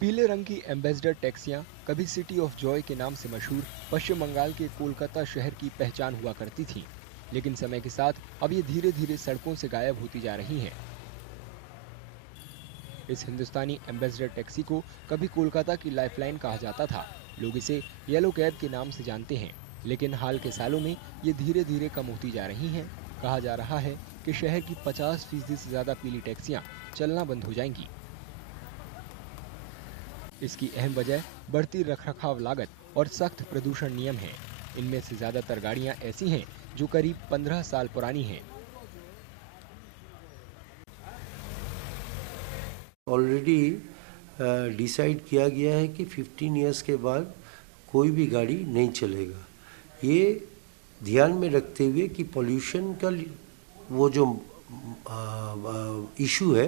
पीले रंग की एम्बेसडर टैक्सियां कभी सिटी ऑफ जॉय के नाम से मशहूर पश्चिम बंगाल के कोलकाता शहर की पहचान हुआ करती थीं, लेकिन समय के साथ अब ये धीरे धीरे सड़कों से गायब होती जा रही हैं। इस हिंदुस्तानी एम्बेसडर टैक्सी को कभी कोलकाता की लाइफलाइन कहा जाता था। लोग इसे येलो कैब के नाम से जानते हैं, लेकिन हाल के सालों में ये धीरे धीरे कम होती जा रही हैं। कहा जा रहा है कि शहर की 50% से ज्यादा पीली टैक्सियां चलना बंद हो जाएंगी। इसकी अहम वजह बढ़ती रखरखाव लागत और सख्त प्रदूषण नियम है। इनमें से ज्यादातर गाड़ियां ऐसी हैं जो करीब 15 साल पुरानी हैं। ऑलरेडी डिसाइड किया गया है कि 15 इयर्स के बाद कोई भी गाड़ी नहीं चलेगा। ये ध्यान में रखते हुए कि पॉल्यूशन का वो जो इशू है,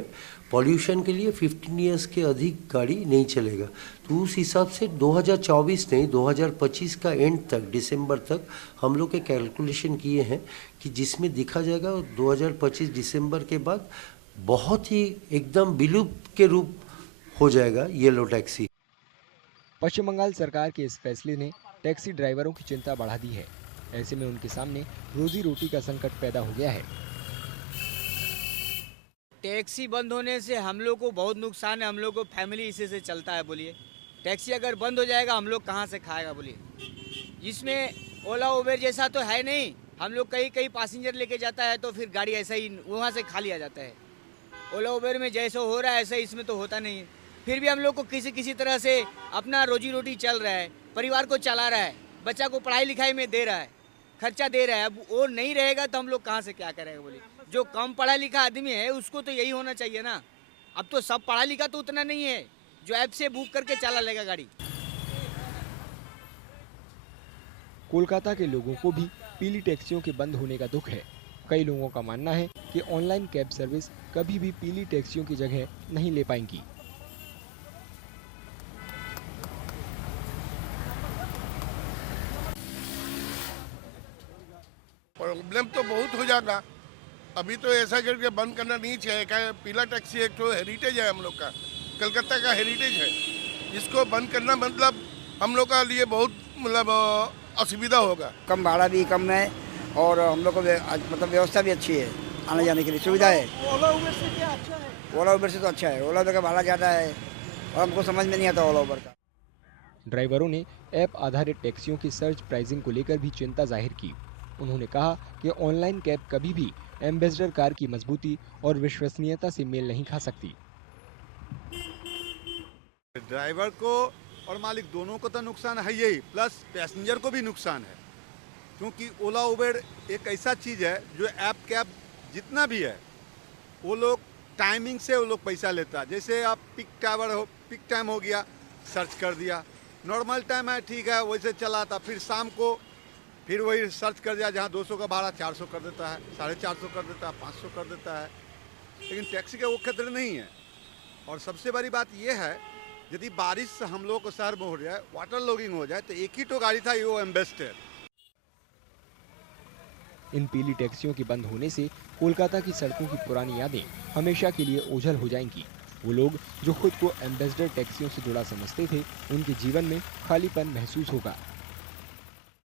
पॉल्यूशन के लिए 15 इयर्स के अधिक गाड़ी नहीं चलेगा। तो उस हिसाब से 2024 नहीं 2025 का एंड तक, दिसंबर तक हम लोग के कैलकुलेशन किए हैं कि जिसमें दिखा जाएगा 2025 दिसंबर के बाद बहुत ही एकदम विलुप्त के रूप हो जाएगा येलो टैक्सी। पश्चिम बंगाल सरकार के इस फैसले ने टैक्सी ड्राइवरों की चिंता बढ़ा दी है। ऐसे में उनके सामने रोजी रोटी का संकट पैदा हो गया है। टैक्सी बंद होने से हम लोग को बहुत नुकसान है। हम लोग को फैमिली इसी से चलता है। बोलिए, टैक्सी अगर बंद हो जाएगा हम लोग कहाँ से खाएगा? बोलिए, इसमें ओला उबेर जैसा तो है नहीं। हम लोग कहीं कहीं पैसेंजर लेके जाता है तो फिर गाड़ी ऐसा ही वहाँ से खाली आ जाता है। ओला उबेर में जैसा हो रहा है ऐसा इसमें तो होता नहीं है। फिर भी हम लोग को किसी किसी तरह से अपना रोजी रोटी चल रहा है, परिवार को चला रहा है, बच्चा को पढ़ाई लिखाई में दे रहा है, खर्चा दे रहा है। अब वो नहीं रहेगा तो हम लोग कहाँ से क्या करेंगे? बोलिए, जो कम पढ़ा लिखा आदमी है उसको तो यही होना चाहिए ना। अब तो सब पढ़ा लिखा तो उतना नहीं है जो ऐप से बुक करके चला लेगा गाड़ी। कोलकाता के लोगों को भी पीली टैक्सियों के बंद होने का दुख है। कई लोगों का मानना है कि ऑनलाइन कैब सर्विस कभी भी पीली टैक्सियों की जगह नहीं ले पाएंगी। प्रॉब्लम तो बहुत हो जाता। अभी तो ऐसा करके बंद करना नहीं चाहिए। क्या पीला टैक्सी एक तो हेरिटेज है, हम लोग का कलकत्ता का हेरिटेज है। इसको बंद करना मतलब हम लोग का लिए बहुत मतलब असुविधा होगा। कम भाड़ा भी कम है और हम लोग को मतलब व्यवस्था भी अच्छी है, आने जाने के लिए सुविधा है। ओला उबेर से क्या अच्छा है? ओला उबेर से तो अच्छा है। ओला उबेर का भाड़ा ज़्यादा है और हमको समझ में नहीं आता ओला उबेर का। ड्राइवरों ने ऐप आधारित टैक्सियों की सर्च प्राइसिंग को लेकर भी चिंता जाहिर की। उन्होंने कहा कि ऑनलाइन कैब कभी भी एम्बेसडर कार की मजबूती और विश्वसनीयता से मेल नहीं खा सकती। ड्राइवर को और मालिक दोनों को तो नुकसान है ही, प्लस पैसेंजर को भी नुकसान है। क्योंकि ओला उबेर एक ऐसा चीज़ है जो ऐप कैब जितना भी है वो लोग टाइमिंग से वो लोग पैसा लेता है। जैसे आप पिक टाइम हो गया, सर्च कर दिया, नॉर्मल टाइम है ठीक है वैसे चला था, फिर शाम को फिर वही सर्च कर दिया, जहाँ 200 का भाड़ा 400 कर देता है, 450 कर देता है, 500 कर देता है। लेकिन टैक्सी का वो खतरे नहीं है। और सबसे बड़ी बात यह है, यदि बारिश हम लोग को शहर में हो जाए, वाटर लॉगिंग हो जाए, तो एक ही तो गाड़ी था, वो एम्बेसडर। इन पीली टैक्सियों के बंद होने से कोलकाता की सड़कों की पुरानी यादें हमेशा के लिए ओझल हो जाएंगी। वो लोग जो खुद को एम्बेसडर टैक्सियों से जुड़ा समझते थे, उनके जीवन में खालीपन महसूस होगा।